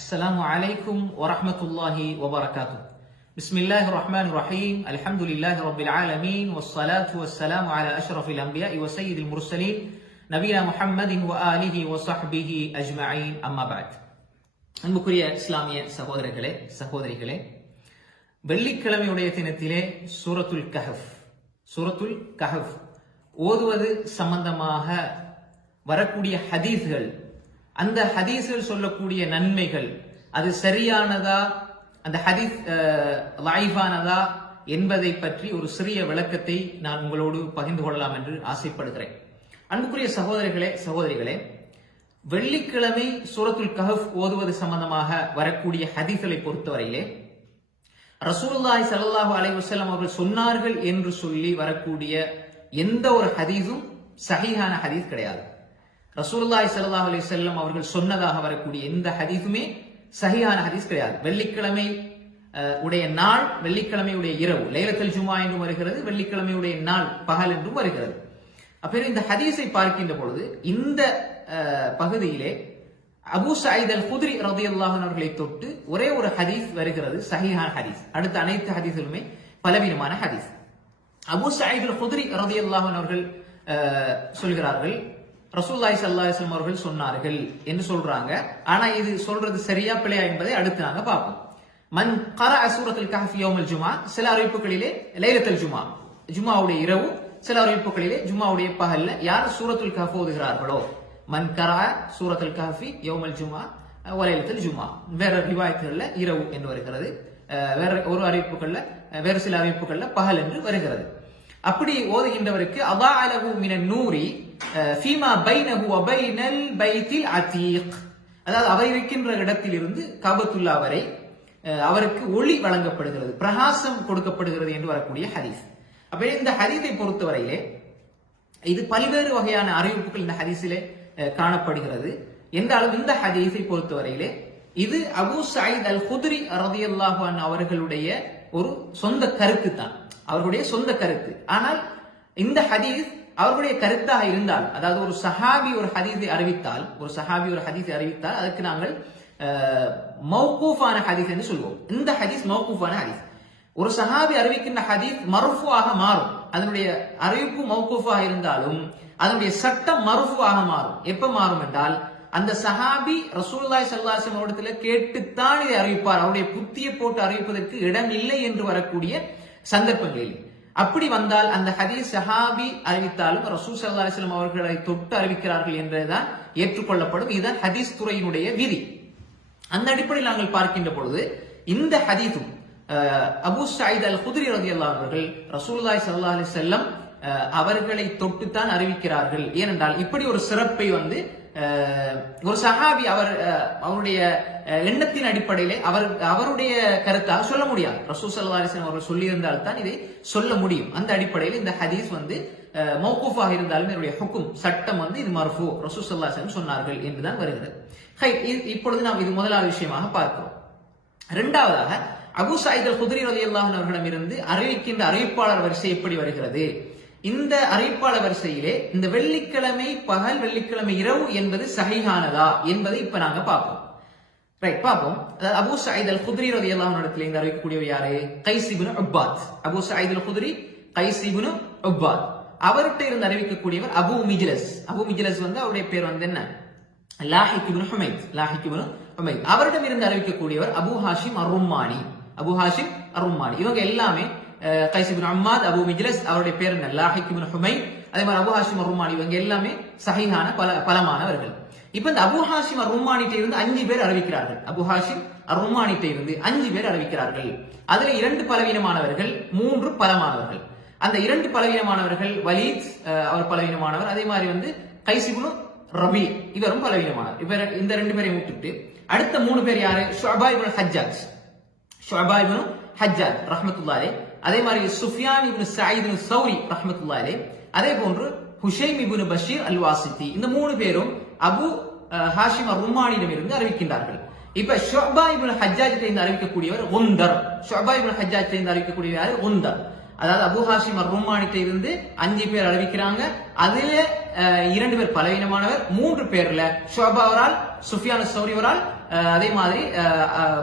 السلام عليكم ورحمة الله وبركاته. بسم الله الرحمن الرحيم. الحمد لله رب العالمين والصلاة والسلام على أشرف الأنبياء وسيد المرسلين نبينا محمد وآله وصحبه أجمعين. أما بعد. அன்புக்குரிய இஸ்லாமிய சகோதரர்களே சகோதரிகளே, வெள்ளிக்கிழமையுடைய தினத்திலே சூரத்துல் கஹஃப் ஓதுவது சம்பந்தமாக வரக்கூடிய ஹதீஸ்கள், அந்த ஹதீஸ்கள் சொல்லக்கூடிய நன்மைகள், அது சரியானதா, அந்த ஹதீஸ் லைஃபானதா என்பதை பற்றி ஒரு சிறிய விளக்கத்தை நான் உங்களோடு பகிர்ந்து கொள்ளலாம் என்று ஆசைப்படுகிறேன். அன்புக்குரிய சகோதரர்களே சகோதரிகளே, வெள்ளிக்கிழமை சூரத்துல் கஹஃப் ஓதுவது சம்பந்தமாக வரக்கூடிய ஹதீஸ்களை பொறுத்தவரையிலே ரசூலுல்லாஹி ஸல்லல்லாஹு அலைஹி வஸல்லம் அவர்கள் சொன்னார்கள் என்று சொல்லி வரக்கூடிய எந்த ஒரு ஹதீஸும் சஹீஹான ஹதீஸ் கிடையாது. ரசூலுல்லாஹி ஸல்லல்லாஹு அலைஹி வஸல்லம் அவர்கள் சொன்னதாக வரக்கூடிய எந்த ஹதீஸுமே சஹீஹான ஹதீஸ் கிடையாது. வெள்ளிக்கிழமை உடைய நாள், வெள்ளிக்கிழமையுடைய இரவு லைலத்துல் ஜுமா என்றும் வருகிறது, வெள்ளிக்கிழமையுடைய நாள் பகல் என்றும் வருகிறது. அப்ப இந்த ஹதீஸை பார்க்கின்ற பொழுது இந்த பகுதியிலே அபூ சயீத் அல் குத்ரி ரலியல்லாஹு அன்ஹு அவர்களை தொட்டு ஒரே ஒரு ஹதீஸ் வருகிறது, சஹீஹான ஹதீஸ். அடுத்த அனைத்து ஹதீஸ்களுமே பலவீனமான ஹதீஸ். அபூ சயீத் அல் குத்ரி ரலியல்லாஹு அன்ஹு அவர்கள் சொல்கிறார்கள், ரசூலுல்லாஹி ஸல்லல்லாஹு அலைஹி வஸல்லம் அவர்கள் சொன்னார்கள் என்று சொல்றாங்க. ஆனா இது சொல்றது சரியா பிழையா என்பதை அடுத்து நாங்க பார்ப்போம். மன் கரஅ சூரத்துல் கஹஃப் யௌமல் ஜுமா, சில அறிவிப்புகளிலே லைலத்துல் ஜுமா, ஜுமாவுடைய இரவு, சில அறிவிப்புகளிலே ஜுமாவுடைய பகல்ல யார் சூரத்துல் கஹஃப் ஓதுகிறார்களோ, மன் கரஅ சூரத்துல் கஹஃப் யௌமல் ஜுமா வ லைலத்துல் ஜுமா, வேற ரிவாயத்துகள்ல இரவு என்று வருகிறது, வேற ஒரு அறிவிப்புகள்ல, வேறு சில அறிவிப்புகள்ல பகல் என்று வருகிறது. அப்படி ஓதுகின்றவருக்கு அதாஅலஹு மினன் நூரி ஃபீமா பைனஹு வ பைனல் பைத்தில் அதீக், அதாவது அவர் இருக்கின்ற இடத்தில் இருந்து கஅபத்துல்லா வரை அவருக்கு ஒளி வழங்கப்படுகிறது, பிரகாசம் கொடுக்கப்படுகிறது என்று வரக்கூடிய ஹதீஸ். அப்ப இந்த ஹதீஸை பொறுத்தவரையிலே இது பல்வேறு வகையான அறிவிப்புகள் இந்த ஹதீஸிலே காணப்படுகிறது. என்றாலும் இந்த ஹதீஸை பொறுத்தவரையிலே இது அபூ சயீத் அல் குத்ரி ரலியல்லாஹு அன்ஹு அவர்களுடைய ஒரு சொந்த கருத்து தான், அவர்களுடைய சொந்த கருத்து. ஆனால் இந்த ஹதீஸ் அவர்களுடைய கருத்தாக இருந்தால், அதாவது ஒரு சஹாபி ஒரு ஹதீஸை அறிவித்தால் அதற்கு நாங்கள் மௌகூஃபான ஹதீஸ் என்று சொல்வோம். இந்த ஹதீஸ் மௌகூஃபான ஹதீஸ். ஒரு சஹாபி அறிவிக்கின்ற ஹதீஸ் மர்ஃபூஆக மாறும். அதனுடைய அறிவிப்பு மௌகூஃபாக இருந்தாலும் அதனுடைய சட்டம் மர்ஃபூஆக மாறும். எப்ப மாறும் என்றால், அந்த சஹாபி ரசூலுல்லாஹி ஸல்லல்லாஹு அலைஹி வஸல்லம் இடத்துல கேட்டுத்தான் இதை அறிவிப்பார், அவருடைய புத்தியை போட்டு அறிவிப்பதற்கு இடம் இல்லை என்று வரக்கூடிய சந்தர்ப்பங்களில். அப்படி வந்தால் அந்த ஹதீஸ் சஹாபி அறிவித்தாலும் ரசூல் ஸல்லல்லாஹு அலைஹி வஸல்லம் அவர்களை தொட்டு அறிவிக்கிறார்கள் என்றுதான் ஏற்றுக்கொள்ளப்படும். இதுதான் ஹதீஸ் துறையினுடைய விதி. அந்த அடிப்படையில் நாங்கள் பார்க்கின்ற பொழுது இந்த ஹதீஸும் அபூ சயீத் அல் குத்ரி ரலியல்லாஹு அன்ஹு அவர்கள் ரசூலுல்லாஹி ஸல்லல்லாஹு அலைஹி வஸல்லம் அவர்களை தொட்டுத்தான் அறிவிக்கிறார்கள். ஏனென்றால் இப்படி ஒரு சிறப்பை ஒரு சஹாபி அவருடைய எண்ணத்தின் அடிப்படையிலே அவருடைய கருத்தாக சொல்ல முடியாது. ரசூல் ஸல்லல்லாஹு அலைஹி வஸல்லம் அவர்கள் சொல்லியிருந்தால் தான் இதை சொல்ல முடியும். அந்த அடிப்படையில் இந்த ஹதீஸ் மௌகூஃபாக இருந்தாலும் இதனுடைய ஹுக்கும் சட்டம் இது மர்ஃபூ, ரசூல் ஸல்லல்லாஹு அலைஹி வஸல்லம் சொன்னார்கள் என்றுதான் வருகிறது. இப்பொழுது நாம் இது முதலாவது விஷயமாக பார்க்கிறோம். இரண்டாவதாக அபூ சயீத் அல் குத்ரி ரலியல்லாஹு அன்ஹு அவர்களிடமிருந்து அறிவிக்கின்ற அறிவிப்பாளர் வரிசை எப்படி வருகிறது? இந்த அறிவிப்பாளர் வரிசையிலே இந்த வெள்ளிக்கிழமை பகல், வெள்ளிக்கிழமை இரவு என்பது சஹீஹானதா என்பதை இப்ப நாங்க பார்ப்போம். பார்ப்போம். அதாவது அபூ சயீத் அல் குத்ரி ரலியல்லாஹு அன்ஹு இடத்துல இருந்து அறிவிக்கக்கூடியவர் யாரு? கைஸ் இப்னு உப்பாத். அபூ சயீத் அல் குத்ரி கைஸ் இப்னு உப்பாத். அவர்கிட்ட இருந்து அறிவிக்கக்கூடியவர் அபூ மிஜ்லஸ். அபூ மிஜ்லஸ் அவருடைய பேர் என்ன? லாஹிக் இப்னு ஹுமைத். அவரிடம் இருந்து அறிவிக்கக்கூடியவர் அபூ ஹாஷிம் அர்-ரும்மானி. இவங்க எல்லாமே கைஸ் இப்னு உம்மாத், அபூ மிஜ்லஸ், அவருடைய பேர் என்ன? லாஹிக் இப்னு ஹுமைத், அதே மாதிரி அபூ ஹாஷிம் அர்-ரும்மானி, இவங்க எல்லாமே சஹீஹான பலமானவர்கள். இப்ப இந்த அபூ ஹாஷிம் அர்-ரும்மானிட்ட இருந்து 5 பேர் அறிவிக்கிறார்கள். அபூ ஹாஷிம் அர்-ரும்மானிட்ட இருந்து 5 பேர் அறிவிக்கிறார்கள். அதுல 2 பலவீனமானவர்கள், 3 பலமானவர்கள். அந்த 2 பலவீனமானவர்கள் வலீத், அவர் பலவீனமானவர். அதே மாதிரி கைஸ் இப்னு ரபி, இவரும் பலவீனமானவர். இந்த 2 பேரையும் விட்டுட்டு அடுத்த 3 பேர் யாரு? ஷுஅபா இப்னு ஹஜ்ஜாஜ் ரஹ்மத்துல்லாஹி அலைஹி, அதே மாதிரி சுஃபியான் இப்னு சயீத் இப்னு ஸௌரி ரஹ்மத்துல்லாஹி அலைஹி, அதே போன்று ஹுஷைம் இப்னு பஷீர் அல் வாசித்தி. இந்த 3 பேரும் அபூ ஹாஷிம் அர்-ரும்மானியிடம் இருந்து அறிவிக்கின்றார்கள். இப்ப ஷுஅபா இப்னு ஹஜ்ஜாஜிட்ட இருந்து அறிவிக்கக்கூடியவர் குந்தர். அதாவது அபூ ஹாஷிம் அர்-ரும்மானிட்ட இருந்து 5 பேர் அறிவிக்கிறாங்க. அதுல 2 பேர் பலவீனமானவர், 3 பேர்ல ஷுஅபா அவரால், சுஃபியான் ஸௌரி அவரால், அதே மாதிரி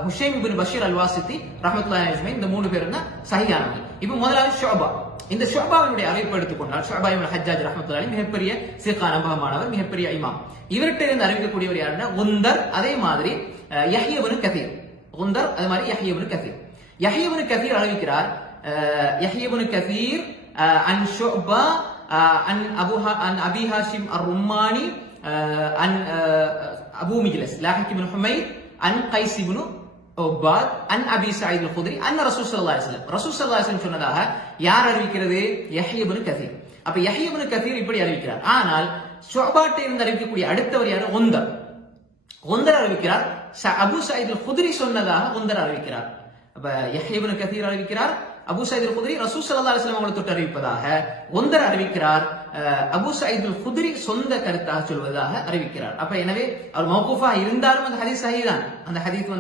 ஹுஷைம் இப்னு பஷீர் அல் வாசித்தி ரஹ்மத்துல்லாஹி அலைஹி இந்த 3 பேரும் தான் சஹீஹானவங்க. இப்போ முதலாவது ஷுஅபா. இந்த ஷுஅபாவினுடைய அறிவிப்பு எடுத்துக்கொண்டால் ஷுஅபா இப்னு ஹஜ்ஜாஜ் ரஹ்மத்துல்லாஹி அலைஹி மிகப்பெரிய சிகா நம்பகமானவர், மிகப்பெரிய இமாம். இவர்கிட்ட இருந்து அறிவிக்கக்கூடியவர் யாருன்னா குந்தர், அதே மாதிரி யஹ்யா இப்னு கதீர். குந்தர் அதே மாதிரி யஹ்யா இப்னு கதீர். யஹ்யா இப்னு கதீர் அறிவிக்கிறார் யஹ்யா இப்னு கதீர் அன் ஷுஅபா அன் அபி ஹாஷிம் அர்-ரும்மானி அன் Abu Mijlaz Lahiq ibn Humaid அன் கைஸ் இப்னு உபாத் அன் அபி சயீத் அல்-குத்ரி அன் ரசூல் ஸல்லல்லாஹு அலைஹி வஸல்லம். ரசூல் ஸல்லல்லாஹு அலைஹி வஸல்லம் சொன்னதாக யார் அறிவிக்கிறது? யஹ்யா இப்னு கதீர். அப்ப யஹ்யா இப்னு கதீர் இப்படி அறிவிக்கிறார். ஆனால் ஷுஅபாட்ட இருந்து அறிவிக்கக்கூடிய அடுத்தவர் யாரு? குந்தர். குந்தர் அறிவிக்கிறார் அபூ சயீத் அல்-குத்ரி சொன்னதாக குந்தர் அறிவிக்கிறார். அப்ப யஹ்யா இப்னு கதீர் அறிவிக்கிறார் அபூ சயீத் அல்-குத்ரி ரசூல் ஸல்லல்லாஹு அலைஹி வஸல்லம் அவங்களை தொட்டு அறிவிப்பதாக. குந்தர் அறிவிக்கிறார் அபூ சயீத் அல்-குத்ரி சொந்த கருத்தாக சொல்வதாக அறிவிக்கிறார். அப்ப எனவே அவர் மௌகூஃபா இருந்தாலும் அந்த ஹதீஸ் சஹீஹ் தான். அந்த ஹதீஸ்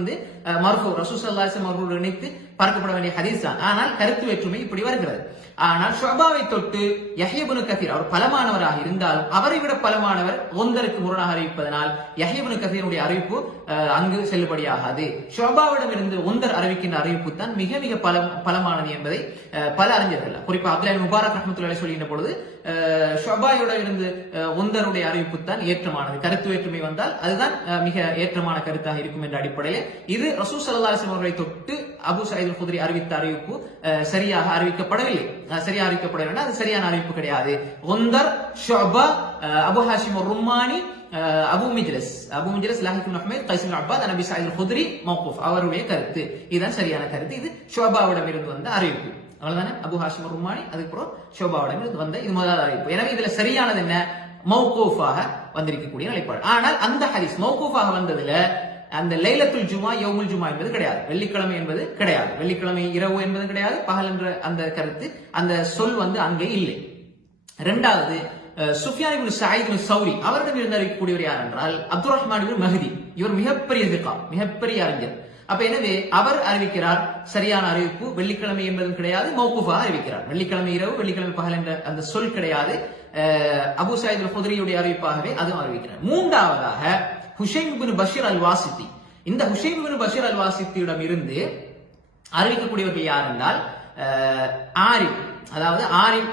மர்ஃபூ, ரசூல் ஸல்லல்லாஹு அலைஹி வஸல்லம் அவர்களோடு இணைத்து பார்க்கப்பட வேண்டிய ஹதீஸ் தான். ஆனால் கருத்து வேற்றுமை இப்படி வருகிறது. ஆனால் ஷுஅபாவை தொட்டு யஹ்யா இப்னு கதீர் அவர் பலமானவராக இருந்தாலும் அவரை விட பலமானவர் குந்தருக்கு முரணாக அறிவிப்பதனால் யஹ்யா இப்னு கதீருடைய அறிவிப்பு அங்கு செல்லுபடியாகாது. ஷுஅபாவிடம் இருந்து குந்தர் அறிவிக்கின்ற அறிவிப்பு தான் மிக மிக பலமானது என்பதை பல அறிஞர்கள், குறிப்பாக அப்துல்லாஹ் முபாரக் ரஹ்மத்துல்லாஹி அலைஹி சொல்கின்ற பொழுது ஷுஅபாயோட இருந்து குந்தருடைய அறிவிப்பு தான் ஏற்றமானது. கருத்து வேற்றுமை வந்தால் அதுதான் மிக ஏற்றமான கருத்தாக இருக்கும் என்ற அடிப்படையில் இது ரசூல் ஸல்லல்லாஹு அலைஹி வஸல்லம் அவர்களை தொட்டு அபூ சயீத் அல்-குத்ரி அறிவித்த அறிவிப்பு சரியாக அறிவிக்கப்படவில்லை. சரியாக அறிவிக்கப்படவில்லை, அது சரியான அறிவிப்பு கிடையாது. Gunder, ஷுஅபா, Abu Hashim அர்-ரும்மானி, Abu Mijlaz Lahiq ibn Humaid, guys ibn உபாத், நபி சயீத் அல்-குத்ரி மௌகூஃப் அவருடைய கருத்து. இதுதான் சரியான கருத்து. இது ஷுஅபாவிடம் இருந்து வந்த அறிவிப்பு. அவ்வளவுதானே? அபூ ஹாஷிம் அர்-ரும்மானி, அதுக்கப்புறம் ஷுஅபாவிடம் இருந்து வந்த இது முதலாவது அறிவிப்பு. எனவே இதுல சரியானது என்ன? மௌகூஃபாக வந்திருக்கக்கூடிய நிலைப்பாடு. ஆனால் அந்த ஹதீஸ் மௌகூஃபாக வந்ததுல அந்த லைலத்துல் ஜுமா யௌமுல் ஜுமா என்பது கிடையாது, வெள்ளிக்கிழமை என்பது கிடையாது, வெள்ளிக்கிழமை இரவு என்பது கிடையாது, பகல் என்ற அந்த கருத்து அந்த சொல் அங்கே இல்லை. இரண்டாவது சுஃபியான் இப்னு சயீத் இப்னு ஸௌரி அவரிடம் இருந்து அறிவிக்கக்கூடியவர் யார் என்றால் அப்துர் ரஹ்மான் இப்னு மஹ்தி. இவர் மிகப்பெரிய சிகா, மிகப்பெரிய அறிஞர். அப்ப எனவே அவர் அறிவிக்கிறார் சரியான அறிவிப்பு வெள்ளிக்கிழமை என்பதும் கிடையாது, மௌகூஃபாக அறிவிக்கிறார். வெள்ளிக்கிழமை இரவு வெள்ளிக்கிழமை பகல் என்ற அந்த சொல் கிடையாது, அபூ சயீத் அல்-குத்ரியுடைய அறிவிப்பாகவே அதுவும் அறிவிக்கிறார். மூன்றாவதாக ஹுஷைம் இப்னு பஷீர் அல் வாசித்தி. இந்த ஹுஷைம் இப்னு பஷீர் அல் வாசித்தியிடம் இருந்து அறிவிக்கக்கூடியவர்கள் யார் என்றால் ஆரிம், அதாவது ஆரிம்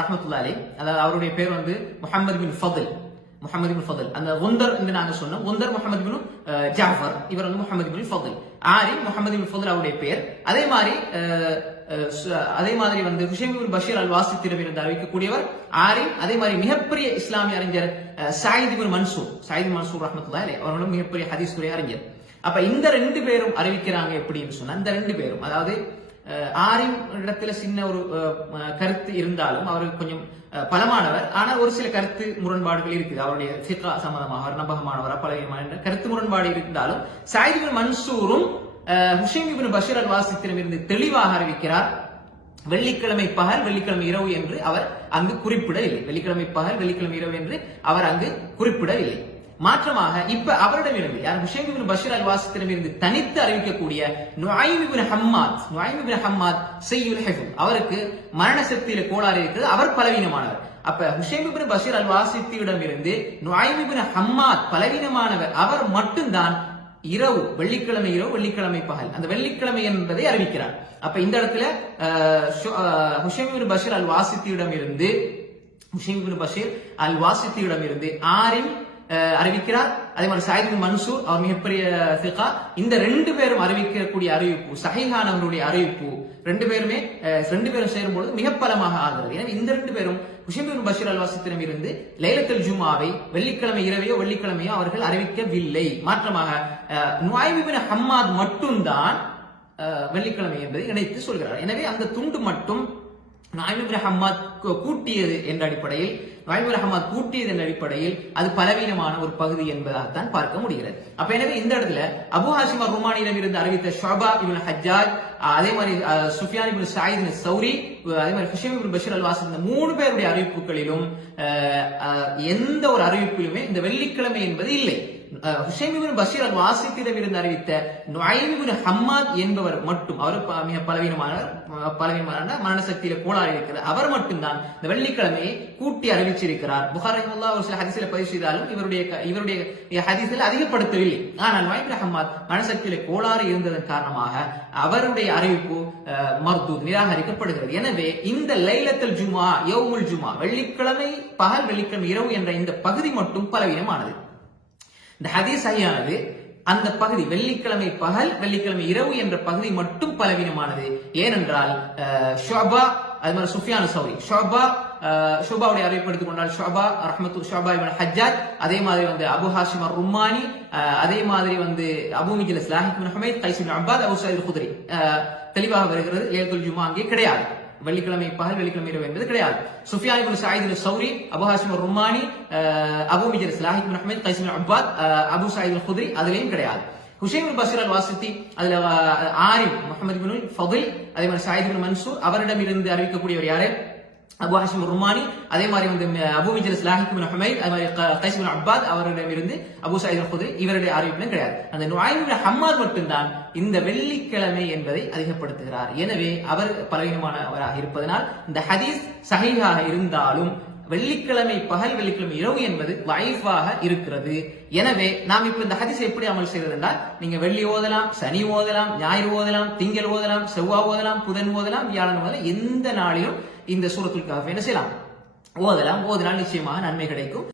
ரஹ்மத்துல்லாஹி அலைஹி, அதாவது அவருடைய பேர் முஹம்மது பின் ஃபضல். அந்த குந்தர் என்று நாங்க சொன்னோம். குந்தர் முஹம்மது பின் ஜாஃபர், இவர் முஹம்மது பின் ஃபضல். ஆரிம் முஹம்மது பின் ஃபضல் அவருடைய பேர். அதே மாதிரி ஹுஷைம் இப்னு பஷீர் அல் வாசித்திடம் இருந்து அறிவிக்கக்கூடியவர் ஆரிம். அதே மாதிரி மிகப்பெரிய இஸ்லாமிய அறிஞர் சயீத் இப்னு மன்சூர் ரஹ்மத்துல்லாஹி அலைஹி, அவர்களும் மிகப்பெரிய ஹதீஸ் துறை அறிஞர். அப்ப இந்த 2 பேரும் அறிவிக்கிறாங்க எப்படின்னு சொன்னா, இந்த 2 பேரும், அதாவது ஆரிம் இடத்துல சின்ன ஒரு கருத்து இருந்தாலும் அவர் கொஞ்சம் பலமானவர், ஆனால் ஒரு சில கருத்து முரண்பாடுகள் இருக்குது. அவருடைய ஃபிக்ஹ் சம்பந்தமாக அவர் நம்பகமானவர், பலவிதமான கருத்து முரண்பாடு இருந்தாலும் சயீத் இப்னு மன்சூரும் ஹுஷைம் இப்னு பஷீர் அல் வாசித்திடம் இருந்து தெளிவாக அறிவிக்கிறார் வெள்ளிக்கிழமை பகல் வெள்ளிக்கிழமை இரவு என்று அவர் அங்கு குறிப்பிடவில்லை. வெள்ளிக்கிழமை பகல் வெள்ளிக்கிழமை இரவு என்று அவர் அங்கு குறிப்பிடவில்லை. மாற்றமாக இப்ப அவரிடம் இருந்து யார் ஹுஷைம் இப்னு பஷீர் அல் வாசித்திடம் இருந்து தனித்து அறிவிக்கக்கூடிய நுஐம் இப்னு ஹம்மாத் ஸையுல் ஹிஃப்ஸ், அவருக்கு மரண சக்தியில கோளாறு இருக்குது, அவர் பலவீனமானவர். அப்ப ஹுஷைம் இப்னு பஷீர் அல் வாசித்தியிடம் இருந்து நுஐம் இப்னு ஹம்மாத் பலவீனமானவர், அவர் மட்டும்தான் இரவு வெள்ளிக்கிழமை இரவு வெள்ளிக்கிழமை பகல் அந்த வெள்ளிக்கிழமை என்பதை அறிவிக்கிறார். அப்ப இந்த இடத்துல ஹுஷைம் இப்னு பஷீர் அல் வாசித்தியிடம் இருந்து ஆரிம் அறிவிக்கிறார். அதே மாதிரி சயீத் இப்னு மன்சூர் அவர் மிகப்பெரிய சிகா. இந்த 2 பேரும் அறிவிக்கக்கூடிய அறிவிப்பு சஹீஹானவருடைய அறிவிப்பு 2 பேரும் சேரும்போது மிக பலமாக ஆகிறது. எனவே இந்த 2 பேரும் ஹுஷைம் இப்னு பஷீர் அல் வாசித்திடம் இருந்து லைலத்துல் ஜுமாவை வெள்ளிக்கிழமை இரவையோ வெள்ளிக்கிழமையோ அவர்கள் அறிவிக்கவில்லை. மாற்றமாக நுஐம் இப்னு ஹம்மாத் மட்டும்தான் வெள்ளிக்கிழமை என்பதை இணைத்து சொல்கிறார். எனவே அந்த துண்டு மட்டும் நுஐம் இப்னு ஹம்மாத் கூட்டியது என்ற அடிப்படையில் அது பலவீனமான ஒரு பகுதி என்பதாகத்தான் பார்க்க முடிகிறது. அப்ப எனவே இந்த இடத்துல அபூ ஹாஷிம் அர்-ரும்மானியிடம் இருந்து அறிவித்த ஷுஅபா இப்னு ஹஜ்ஜாஜ், அதே மாதிரி சுஃபியான் இப்னு சயீத் இப்னு ஸௌரி, அதே மாதிரி ஹுஷைம் இப்னு பஷீர் அல் வாசித், இந்த 3 பேருடைய அறிவிப்புகளிலும் எந்த ஒரு அறிவிப்பிலுமே இந்த வெள்ளிக்கிழமை என்பது இல்லை. ஹுஷைம் இப்னு பஷீர் அல் வாசித்திடம் இருந்து அறிவித்த நுஐம் இப்னு ஹம்மாத் என்பவர் மட்டும், அவர் மிக பலவீனமான மரண சக்தியில கோளாறு இருக்கிறார், அவர் மட்டும்தான் இந்த வெள்ளிக்கிழமையை கூட்டி அறிவிச்சிருக்கிறார். புகாரி ரஹிமஹுல்லாஹ் ஒரு சில ஹதீஸ்ல பதிவு செய்தாலும் இவருடைய ஹதீஸ்ல அதிகப்படுத்தவில்லை. ஆனால் நுஐம் இப்னு ஹம்மாத் மனசக்தியில கோளாறு இருந்ததன் காரணமாக அவருடைய அறிவிப்பு மர்தூத், நிராகரிக்கப்படுகிறது. எனவே இந்த லைலத்துல் ஜுமா, யௌமுல் ஜுமா, வெள்ளிக்கிழமை பகல் வெள்ளிக்கிழமை இரவு என்ற இந்த பகுதி மட்டும் பலவீனமானது. இந்த ஹதீஸ் சஹீஹானது அந்த பகுதி வெள்ளிக்கிழமை பகல் வெள்ளிக்கிழமை இரவு என்ற பகுதி மட்டும் பலவீனமானது. ஏனென்றால் ஷுஅபா, அது மாதிரி சுஃபியான் சௌரி, ஷுபாவுடைய அறிவிப்படுத்திக் கொண்டால் ஷுபா இப்னு ஹஜ்ஜாஜ், அதே மாதிரி அபு ஹாஷிம் அர்-ரும்மானி, அதே மாதிரி அபு மிஜ்லிஸ் லாஹிக் இப்னு ஹுமைத், கைஸ் இப்னு அப்பாத், அபு சயீத் அல்-குத்ரி தெளிவாக வருகிறது. லைலத்துல் ஜுமா அங்கே கிடையாது, வெள்ளிக்கிழமை பகல் வெள்ளிக்கிழமை இரவு என்பது கிடையாது. சுஃபியான் இப்னு Zayed அல்-சௌரி, Abu Hashim அர்-ரும்மானி, Abu மிஜ்லிஸ் லாஹிக் ibn Humaid, guys இப்னு அப்பாத், அபு சயீத் அல்-குத்ரி அதுலயும் கிடையாது. ஹுஷைம் இப்னு பஷீர் அல் வாசித்தி, அதுல ஆரிம் முஹம்மது இப்னு ஃபதில், அதே மாதிரி சயீத் இப்னு மன்சூர் அவரிடம் இருந்து அறிவிக்கக்கூடியவர் யாரு? அபு ஹாஷிம் ருமானி, அதே மாதிரி அபு மிஜ்லிஸ் லாஹிக் இப்னு ஹுமைத், அதே மாதிரி கைஸ் இப்னு அப்பாத் அவரிடம் இருந்து அபு சயீத் அல்-குத்ரி இவருடைய அறிவிப்பிலும் கிடையாது. அந்த நுஐம் இப்னு ஹம்மாத் மட்டும்தான் இந்த வெள்ளிக்கிழமை என்பதை அதிகப்படுத்துகிறார். எனவே அவர் பலவீனமானவராக இருப்பதனால் இந்த ஹதீஸ் சஹீஹாக இருந்தாலும் வெள்ளிக்கிழமை பகல் வெள்ளிக்கிழமை இரவு என்பது லைஃபாக இருக்கிறது. எனவே நாம் இப்ப இந்த ஹதீஸ் எப்படி அமல் செய்வது என்றால், நீங்க வெள்ளி ஓதலாம், சனி ஓதலாம், ஞாயிறு ஓதலாம், திங்கள் ஓதலாம், செவ்வாய் ஓதலாம், புதன் ஓதலாம், வியாழன் ஓதலாம், எந்த நாளிலும் இந்த சூரத்துல் கஹஃப் என்ன செய்யலாம்? ஓதலாம். ஓதினால் நிச்சயமாக நன்மை கிடைக்கும்.